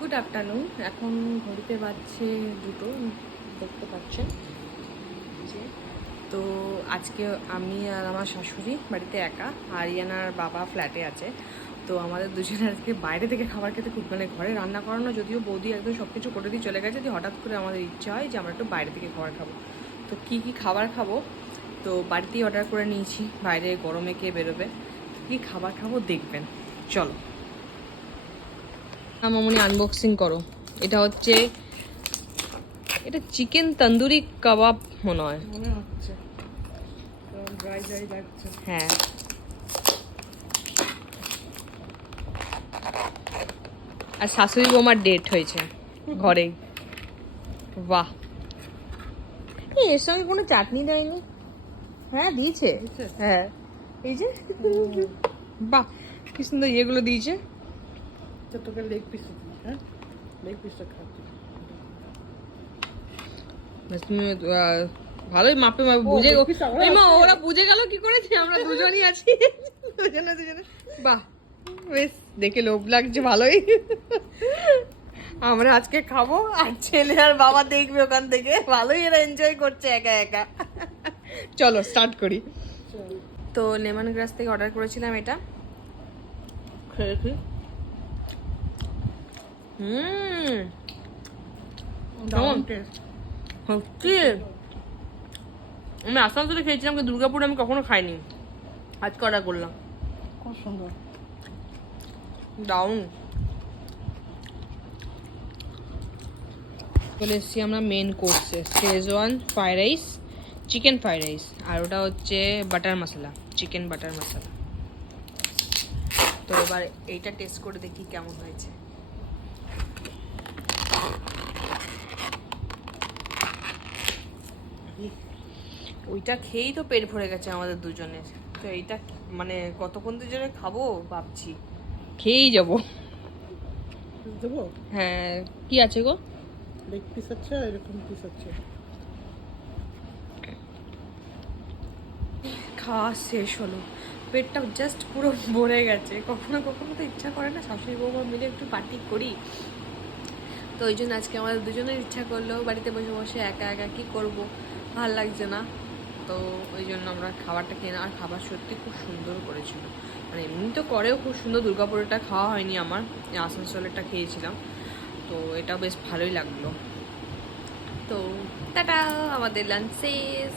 Good afternoon. এখন ঘড়িতে বাজছে দুটো, দেখতে পাচ্ছেন। যে, তো আজকে আমি আর আমার শাশুড়ি বাড়িতে একা আরিয়ানার বাবা ফ্ল্যাটে আছে। তো আমাদের দুজনে আজকে বাইরে থেকে খাবার খেতে খুব মানে ঘরে রান্না করানো, যদিও বৌদি একদম সব কিছু করে দিয়ে চলে গেছে যে হঠাৎ করে আমাদের ইচ্ছা হয় যে আমরা একটু বাইরে থেকে খাবার খাব। তো কি কি খাবার খাব? তো বাড়িতেই অর্ডার করে নিয়েছি, বাইরে গরমে কে বেরোবে? কি খাবার খাব দেখবেন। চলো। মামনি আনবক্সিং করো। এটা হচ্ছে এটা চিকেন তন্দুরি কাবাব মনে হয়। হ্যাঁ। আর শাশুড়ি বৌমার ডেট হয়েছে ঘরেই বাহ। এই এর সঙ্গে কোনো চাটনি দেয়নি? হ্যাঁ দিয়েছে। দিয়েছে? হ্যাঁ। এই যে? বাহ কি সুন্দর ইয়েগুলো দিয়েছে। তো তোকে লেগ পিস হ্যাঁ? লেগ পিসটা খাচ্ছি তুমি, ভালোই মাপে মাপে বুঝে মা। ওরা বুঝে গেল কি করেছে আমরা দুজনই আছি। দুজনে দুজনে। বাহ। বেশ দেখে লোভ লাগছে ভালোই। আমরা আজকে খাব আর ছেলে আর বাবা দেখবে ওখান থেকে। ভালোই এরা এনজয় করছে একা একা। চলো স্টার্ট করি। তো লেমন গ্রাস থেকে অর্ডার করেছিলাম এটা। খেয়ে দেখি হুম। সত্যি। আমি আসানসোলে খেয়েছিলাম কিন্তু দুর্গাপুরে আমি কখনো খাইনি। আজকে অর্ডার করলাম। খুব সুন্দর। চলে এসেছি আমরা মেন কোর্সে Schezwan fried rice chicken fried rice আর ওটা হচ্ছে butter masala chicken butter masala তো এবার এইটা টেস্ট করে দেখি কেমন হয়েছে। ওইটা খেয়েই তো পেট ভরে গেছে আমাদের দুজনের। তো এইটা মানে কতক্ষণ দুজনে খাব? ভাবছি। খেয়েই যাব। দেবো? হ্যাঁ কি আছে গো? লেগ পিস আছে এরকম পিস আছে। খাওয়া শেষ হলো। পেটটা জাস্ট পুরো ভরে গেছে। কখনো কখনো তো ইচ্ছা করে না শাশুড়ি বৌমা মিলে একটু পার্টি করি। তো ওই জন্য আজকে আমাদের দুজনের ইচ্ছা করল বাড়িতে বসে বসে একা একা কি করব? ভালো লাগছে না। তো ওই জন্য আমরা খাবারটা খেয়ে আর খাবার সত্যি খুব সুন্দর করেছিল। মানে এমনি তো করেও খুব সুন্দর দুর্গাপুরেরটা খাওয়া হয়নি আমার। আসানসোলেরটা খেয়েছিলাম। তো এটা বেশ ভালোই লাগল। তো টাটা, আমাদের লাঞ্চ শেষ